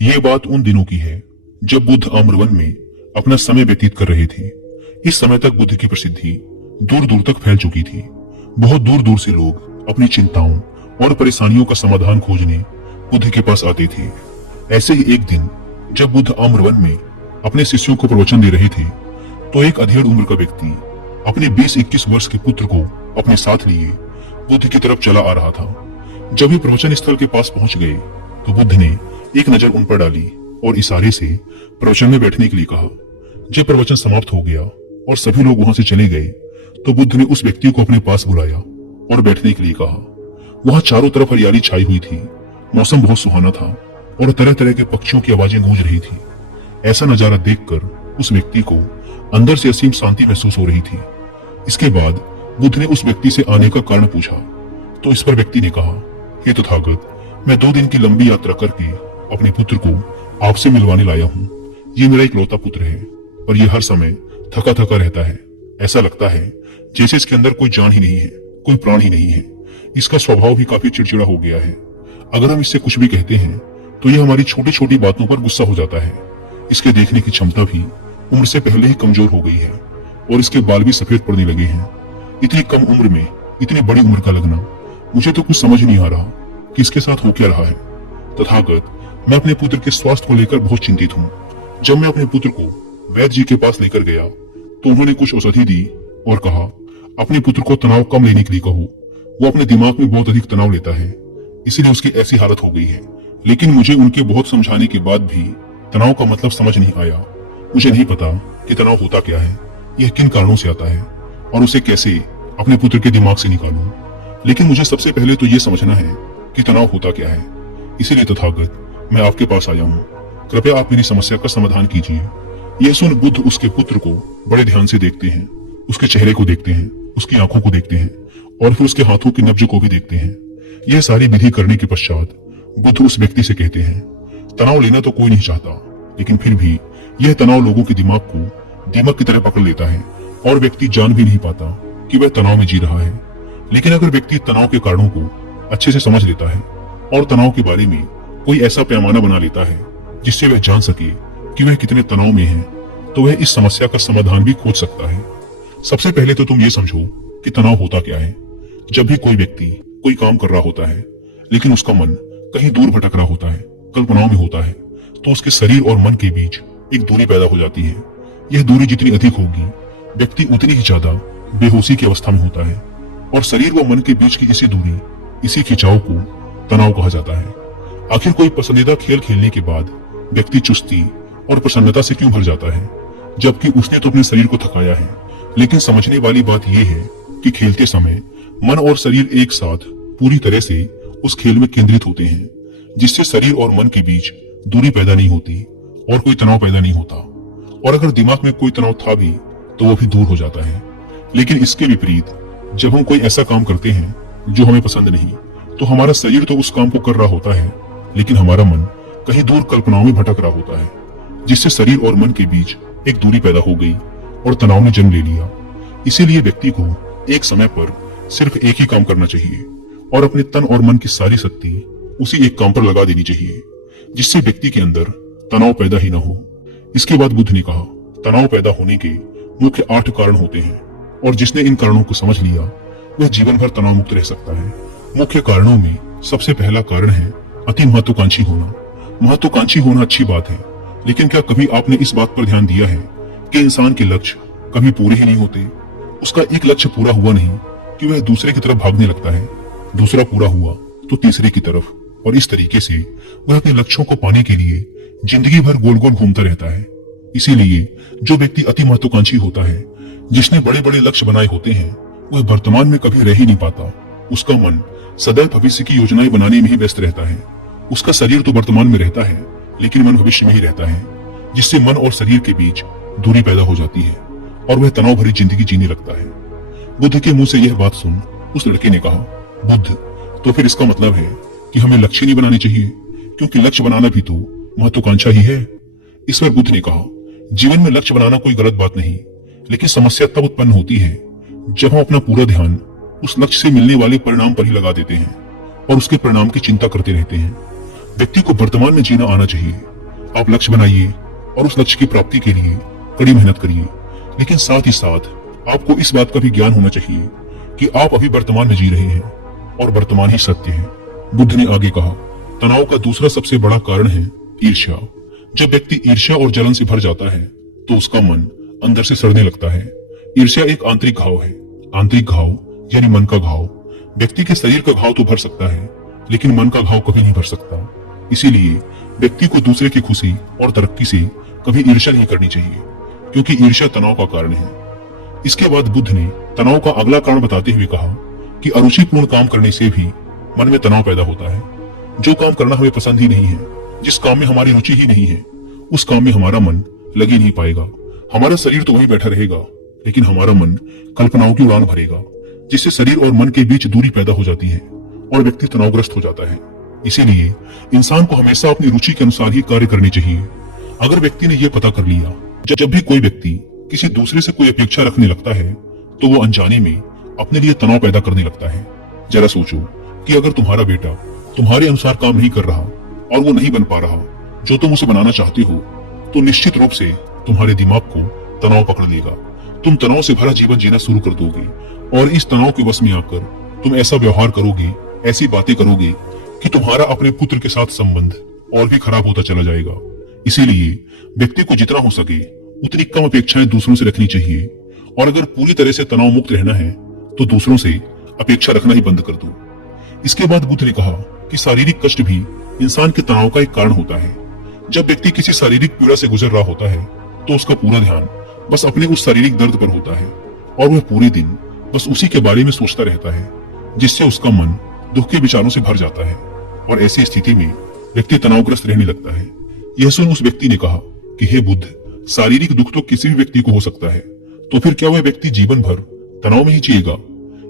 ये बात उन दिनों की है जब बुद्ध आम्रवन में अपना समय व्यतीत कर रहे थे। इस समय तक बुद्ध की प्रसिद्धि दूर दूर तक फैल चुकी थी। बहुत दूर दूर से लोग अपनी चिंताओं और परेशानियों का समाधान खोजने बुद्ध के पास आते थे। ऐसे ही एक दिन जब बुद्ध आम्रवन में अपने शिष्यों को प्रवचन दे रहे थे तो एक अधेड़ उम्र का व्यक्ति अपने 20-21 वर्ष के पुत्र को अपने साथ लिए बुद्ध की तरफ चला आ रहा था। जब वे प्रवचन स्थल के पास पहुंच गए तो बुद्ध ने एक नजर उन पर डाली और इशारे से प्रवचन में बैठने के लिए कहा। जब प्रवचन समाप्त हो गया और सभी लोग वहां से चले गए तो बुद्ध ने उस व्यक्ति को अपने पास बुलाया और बैठने के लिए कहा। वहां चारों तरफ हरियाली छाई हुई थी, मौसम बहुत सुहाना था और तरह तरह के पक्षियों की आवाजें गूंज रही थी। ऐसा नजारा देखकर उस व्यक्ति को अंदर से असीम शांति महसूस हो रही थी। इसके बाद बुद्ध ने उस व्यक्ति से आने का कारण पूछा तो इस पर व्यक्ति ने कहा, हे तथागत, मैं 2 दिन की लंबी यात्रा करके अपने पुत्र को आपसे मिलवाने लाया हूँ। ये मेरा इकलौता पुत्र है और ये हर समय थका थका रहता है। ऐसा लगता है जैसे इसके अंदर कोई जान ही नहीं है, कोई प्राण ही नहीं है। इसका स्वभाव भी काफी चिड़चिड़ा हो गया है। अगर हम इससे कुछ भी कहते हैं तो यह हमारी छोटी छोटी बातों पर गुस्सा हो जाता है। इसके देखने की क्षमता भी उम्र से पहले ही कमजोर हो गई है और इसके बाल भी सफेद पड़ने लगे हैं। इतनी कम उम्र में इतनी बड़ी उम्र का लगना, मुझे तो कुछ समझ नहीं आ रहा कि इसके साथ हो क्या रहा है। तथागत, मैं अपने पुत्र के स्वास्थ्य को लेकर बहुत चिंतित हूँ। जब मैं अपने पुत्र को वैद्य जी के पास लेकर गया तो उन्होंने कुछ औषधि दी और कहा, अपने पुत्र को तनाव कम लेने के लिए कहो। वो अपने दिमाग में बहुत अधिक तनाव लेता है, इसीलिए उसकी ऐसी हालत हो गई है। लेकिन मुझे उनके बहुत समझाने के बाद भी तनाव का मतलब समझ नहीं आया। मुझे नहीं पता कि तनाव होता क्या है, यह किन कारणों से आता है और उसे कैसे अपने पुत्र के दिमाग से निकालूं। लेकिन मुझे सबसे पहले तो यह समझना है कि तनाव होता क्या है। इसीलिए तथागत, मैं आपके पास आया हूँ। कृपया आप मेरी समस्या का समाधान कीजिए। यह सुन बुद्ध उसके पुत्र को बड़े ध्यान से देखते हैं, उसके चेहरे को देखते हैं, उसकी आंखों को देखते हैं और फिर उसके हाथों की नब्ज को भी देखते हैं। यह सारी विधि करने के पश्चात बुद्ध उस व्यक्ति से कहते हैं, तनाव लेना तो कोई नहीं चाहता, लेकिन फिर भी यह तनाव लोगों के दिमाग को दीमक की तरह पकड़ लेता है और व्यक्ति जान भी नहीं पाता कि वह तनाव में जी रहा है। लेकिन अगर व्यक्ति तनाव के कारणों को अच्छे से समझ लेता है और तनाव के बारे में कोई ऐसा पैमाना बना लेता है जिससे वह जान सके कि वह कितने तनाव में है, तो वह इस समस्या का समाधान भी खोज सकता है। सबसे पहले तो तुम ये समझो कि तनाव होता क्या है। जब भी कोई व्यक्ति कोई काम कर रहा होता है लेकिन उसका मन कहीं दूर भटक रहा होता है, कल्पनाओं में होता है, तो उसके शरीर और मन के बीच एक दूरी पैदा हो जाती है। यह दूरी जितनी अधिक होगी, व्यक्ति उतनी ही ज्यादा बेहोशी की अवस्था में होता है और शरीर व मन के बीच की इसी दूरी, इसी खिंचाव को तनाव कहा जाता है। आखिर कोई पसंदीदा खेल खेलने के बाद व्यक्ति चुस्ती और प्रसन्नता से क्यों भर जाता है, जबकि उसने तो अपने शरीर को थकाया है। लेकिन समझने वाली बात यह है कि खेलते समय मन और शरीर एक साथ पूरी तरह से उस खेल में केंद्रित होते हैं, जिससे शरीर और मन के बीच दूरी पैदा नहीं होती और कोई तनाव पैदा नहीं होता। और अगर दिमाग में कोई तनाव था भी तो वो भी दूर हो जाता है। लेकिन इसके विपरीत जब हम कोई ऐसा काम करते हैं जो हमें पसंद नहीं, तो हमारा शरीर तो उस काम को कर रहा होता है, लेकिन हमारा मन कहीं दूर कल्पनाओं में भटक रहा होता है, जिससे शरीर और मन के बीच एक दूरी पैदा हो गई और तनाव ने जन्म ले लिया। इसीलिए व्यक्ति को एक समय पर सिर्फ एक ही काम करना चाहिए और अपने तन और मन की सारी शक्ति उसी एक काम पर लगा देनी चाहिए, जिससे व्यक्ति के अंदर तनाव पैदा ही न हो। इसके बाद बुद्ध ने कहा, तनाव पैदा होने के मुख्य 8 कारण होते हैं और जिसने इन कारणों को समझ लिया वह जीवन भर तनाव मुक्त रह सकता है। मुख्य कारणों में सबसे पहला कारण है अति महत्वाकांक्षी होना। महत्वाकांक्षी होना अच्छी बात है, लेकिन क्या कभी आपने इस बात पर ध्यान दिया है कि इंसान के लक्ष्य कभी पूरे ही नहीं होते। उसका एक लक्ष्य पूरा हुआ नहीं कि वह दूसरे की तरफ भागने लगता है, दूसरा पूरा हुआ तो तीसरे की तरफ, और इस तरीके से वह अपने लक्ष्यों को पाने के लिए जिंदगी भर गोल गोल घूमता रहता है। इसीलिए जो व्यक्ति अति महत्वाकांक्षी होता है, जिसने बड़े बड़े लक्ष्य बनाए होते हैं, वह वर्तमान में कभी रह ही नहीं पाता। उसका मन सदैव भविष्य की योजनाएं बनाने में ही व्यस्त रहता है। उसका शरीर तो वर्तमान में रहता है, लेकिन मन भविष्य में ही रहता है, जिससे मन और शरीर के बीच दूरी पैदा हो जाती है और वह तनाव भरी जिंदगी जीने लगता है। बुद्ध के मुंह से यह बात सुन उस लड़के ने कहा, बुद्ध, तो फिर इसका मतलब है कि हमें लक्ष्य नहीं बनाने चाहिए, क्योंकि लक्ष्य बनाना भी तो महत्वाकांक्षा ही है। इस पर बुद्ध ने कहा, जीवन में लक्ष्य बनाना कोई गलत बात नहीं, लेकिन समस्या तब उत्पन्न होती है जब हम अपना पूरा ध्यान उस लक्ष्य से मिलने वाले परिणाम पर ही लगा देते हैं और उसके परिणाम की चिंता करते रहते हैं। व्यक्ति को वर्तमान में जीना आना चाहिए। आप लक्ष्य बनाइए और उस लक्ष्य की प्राप्ति के लिए कड़ी मेहनत करिए, लेकिन साथ ही साथ आपको इस बात का भी ज्ञान होना चाहिए कि आप अभी वर्तमान में जी रहे हैं और वर्तमान ही सत्य है। बुद्ध ने आगे कहा, तनाव का दूसरा सबसे बड़ा कारण है ईर्ष्या। जब व्यक्ति ईर्ष्या और जलन से भर जाता है तो उसका मन अंदर से सड़ने लगता है। ईर्ष्या एक आंतरिक घाव है। आंतरिक घाव यानी मन का घाव। व्यक्ति के शरीर का घाव तो भर सकता है, लेकिन मन का घाव कभी नहीं भर सकता। इसीलिए व्यक्ति को दूसरे की खुशी और तरक्की से कभी ईर्ष्या नहीं करनी चाहिए, क्योंकि ईर्ष्या तनाव का कारण है। इसके बाद बुद्ध ने तनाव का अगला कारण बताते हुए कहा कि अरुचिपूर्ण काम करने से भी मन में तनाव पैदा होता है। जो काम करना हमें पसंद ही नहीं है, जिस काम में हमारी रुचि ही नहीं है, उस काम में हमारा मन लग ही नहीं पाएगा। हमारा शरीर तो वहीं बैठा रहेगा, लेकिन हमारा मन कल्पनाओं की उड़ान भरेगा, जिससे शरीर और मन के बीच दूरी पैदा हो जाती है और व्यक्ति तनावग्रस्त हो जाता है। इसीलिए इंसान को हमेशा अपनी रुचि के अनुसार ही कार्य करने चाहिए। अगर व्यक्ति ने यह पता कर लिया, जब भी कोई व्यक्ति किसी दूसरे से कोई अपेक्षा रखने लगता है तो वो अनजाने में अपने लिए तनाव पैदा करने लगता है। जरा सोचो कि अगर तुम्हारा बेटा तुम्हारे अनुसार काम नहीं कर रहा और वो नहीं बन पा रहा जो तुम उसे बनाना चाहते हो, तो निश्चित रूप से तुम्हारे दिमाग को तनाव पकड़ लेगा। तुम तनाव से भरा जीवन जीना शुरू कर दोगे और इस तनाव के वश में आकर तुम ऐसा व्यवहार करोगे, ऐसी बातें करोगे कि तुम्हारा अपने पुत्र के साथ संबंध और भी खराब होता चला जाएगा। इसीलिए व्यक्ति को जितना हो सके उतनी कम अपेक्षाएं दूसरों से रखनी चाहिए, और अगर पूरी तरह से तनाव मुक्त रहना है तो दूसरों से अपेक्षा रखना ही बंद कर दो। इसके बाद बुद्ध ने कहा कि शारीरिक कष्ट भी इंसान के तनाव का एक कारण होता है। जब व्यक्ति किसी शारीरिक पीड़ा से गुजर रहा होता है तो उसका पूरा ध्यान बस अपने उस शारीरिक दर्द पर होता है और वह पूरे दिन बस उसी के बारे में सोचता रहता है, जिससे उसका मन दुख के विचारों से भर जाता है और ऐसी स्थिति में व्यक्ति तनावग्रस्त रहने लगता है। यह सुन उस व्यक्ति ने कहा कि हे बुद्ध, शारीरिक दुख तो किसी भी व्यक्ति को हो सकता है, तो फिर क्या वह व्यक्ति जीवन भर तनाव में ही जिएगा?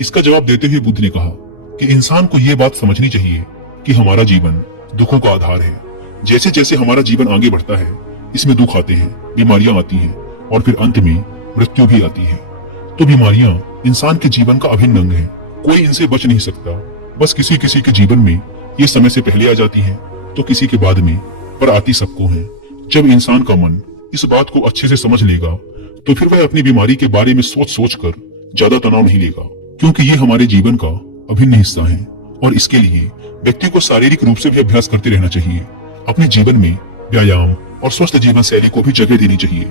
इसका जवाब देते हुए बुद्ध ने कहा कि इंसान को यह बात समझनी चाहिए कि हमारा जीवन दुखों का आधार है। जैसे जैसे हमारा जीवन आगे बढ़ता है, इसमें दुख आते हैं, बीमारियां आती हैं और फिर अंत में मृत्यु भी आती है। तो बीमारियां इंसान के जीवन का अभिन्न अंग है, कोई इनसे बच नहीं सकता। बस किसी किसी के जीवन में ये समय से पहले आ जाती है तो किसी के बाद में, पर आती सबको है। जब इंसान का मन इस बात को अच्छे से समझ लेगा तो फिर वह अपनी बीमारी के बारे में सोच सोच कर ज्यादा तनाव नहीं लेगा, क्योंकि ये हमारे जीवन का अभिन्न हिस्सा है। और इसके लिए व्यक्ति को शारीरिक रूप से भी अभ्यास करते रहना चाहिए। अपने जीवन में व्यायाम और स्वस्थ जीवन शैली को भी जगह देनी चाहिए,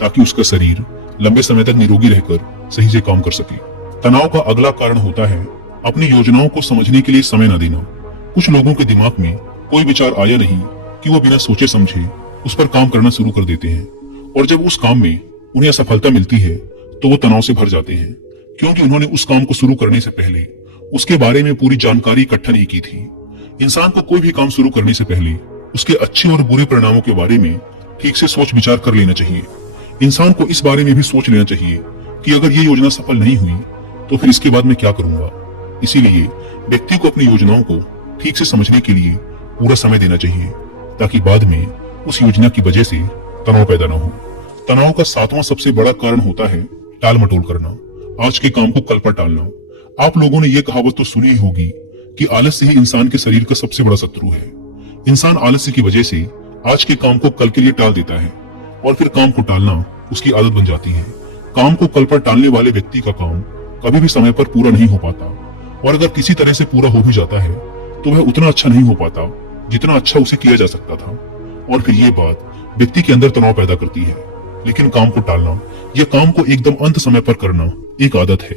ताकि उसका शरीर लंबे समय तक निरोगी रहकर सही से काम कर सके। तनाव का अगला कारण होता है अपनी योजनाओं को समझने के लिए समय न देना। कुछ लोगों के दिमाग में कोई विचार आया नहीं कि वो बिना सोचे समझे उस पर काम करना शुरू कर देते हैं, और जब उस काम में उन्हें असफलता मिलती है तो वो तनाव से भर जाते हैं, क्योंकि उन्होंने उस काम को शुरू करने से पहले उसके बारे में पूरी जानकारी इकट्ठा नहीं की थी। इंसान को कोई भी काम शुरू करने से पहले उसके अच्छे और बुरे परिणामों के बारे में ठीक से सोच विचार कर लेना चाहिए। इंसान को इस बारे में भी सोच लेना चाहिए कि अगर ये योजना सफल नहीं हुई तो फिर इसके बाद मैं क्या करूंगा। इसीलिए व्यक्ति को अपनी योजनाओं को ठीक से समझने के लिए पूरा समय देना चाहिए, ताकि बाद में उस योजना की वजह से तनाव पैदा न हो। तनाव का सातवां सबसे बड़ा कारण होता है टाल मटोल करना, आज के काम को कल पर टालना। आप लोगों ने यह कहावत तो सुनी ही होगी कि आलस्य ही इंसान के शरीर का सबसे बड़ा शत्रु है। इंसान आलस्य की वजह से आज के काम को कल के लिए टाल देता है और फिर काम को टालना उसकी आदत बन जाती है। काम को कल पर टालने वाले व्यक्ति का काम कभी भी समय पर पूरा नहीं हो पाता, और अगर किसी तरह से पूरा हो भी जाता है तो वह उतना अच्छा नहीं हो पाता जितना अच्छा उसे किया जा सकता था, और फिर ये बात व्यक्ति के अंदर तनाव पैदा करती है। लेकिन काम को टालना या काम को एकदम अंत समय पर करना एक आदत है।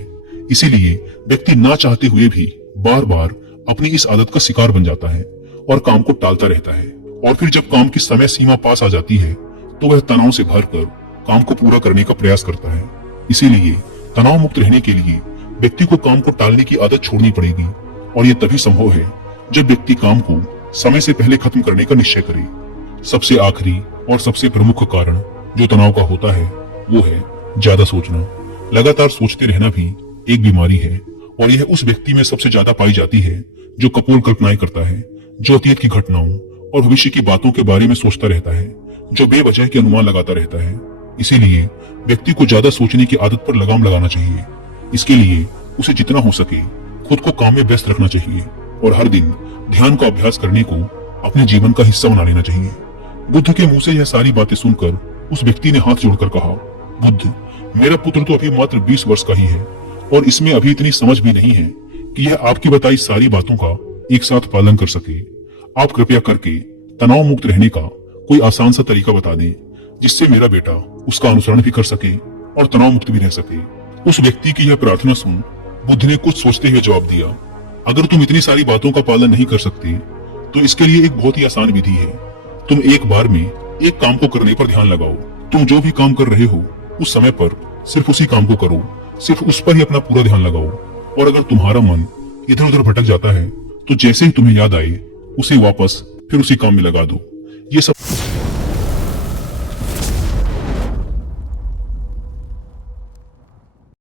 इसीलिए व्यक्ति ना चाहते हुए भी बार बार अपनी इस आदत का शिकार बन जाता है और काम को टालता रहता है, और फिर जब काम की समय सीमा पास आ जाती है तो वह तनाव से भरकर काम को पूरा करने का प्रयास करता है। इसीलिए तनाव मुक्त रहने के लिए व्यक्ति को काम को टालने की आदत छोड़नी पड़ेगी, और यह तभी संभव है जब व्यक्ति काम को समय से पहले खत्म करने का निश्चय करे। सबसे आखिरी और सबसे प्रमुख कारण जो तनाव का होता है वो है ज्यादा सोचना। लगातार सोचते रहना भी एक बीमारी है, और यह उस व्यक्ति में सबसे ज्यादा पाई जाती है जो कपोल कल्पनाएं करता है, जो अतीत की घटनाओं और भविष्य की बातों के बारे में सोचता रहता है, जो बेवजह के अनुमान लगाता रहता है। इसीलिए व्यक्ति को ज्यादा सोचने की आदत पर लगाम लगाना चाहिए। इसके लिए उसे जितना हो सके खुद को काम में व्यस्त रखना चाहिए और हर दिन ध्यान का अभ्यास करने को अपने जीवन का हिस्सा बना लेना चाहिए। बुद्ध के मुंह से यह सारी बातें सुनकर उस व्यक्ति ने हाथ जोड़कर कहा, बुद्ध, मेरा पुत्र तो अभी मात्र 20 वर्ष का ही है और इसमें अभी इतनी समझ भी नहीं है कि यह आपकी बताई सारी बातों का एक साथ पालन कर सके। आप कृपया करके तनाव मुक्त रहने का कोई आसान सा तरीका बता दें जिससे मेरा बेटा उसका अनुसरण भी कर सके और तनाव मुक्त भी रह सके। उस व्यक्ति की यह प्रार्थना सुन बुद्ध ने कुछ सोचते हुए जवाब दिया, अगर तुम इतनी सारी बातों का पालन नहीं कर सकते तो इसके लिए एक बहुत ही आसान विधि है। तुम एक बार में एक काम को करने पर ध्यान लगाओ। तुम जो भी काम कर रहे हो उस समय पर सिर्फ उसी काम को करो, सिर्फ उस पर ही अपना पूरा ध्यान लगाओ। और अगर तुम्हारा मन इधर उधर भटक जाता है तो जैसे ही तुम्हें याद आए उसे वापस फिर उसी काम में लगा दो। ये सब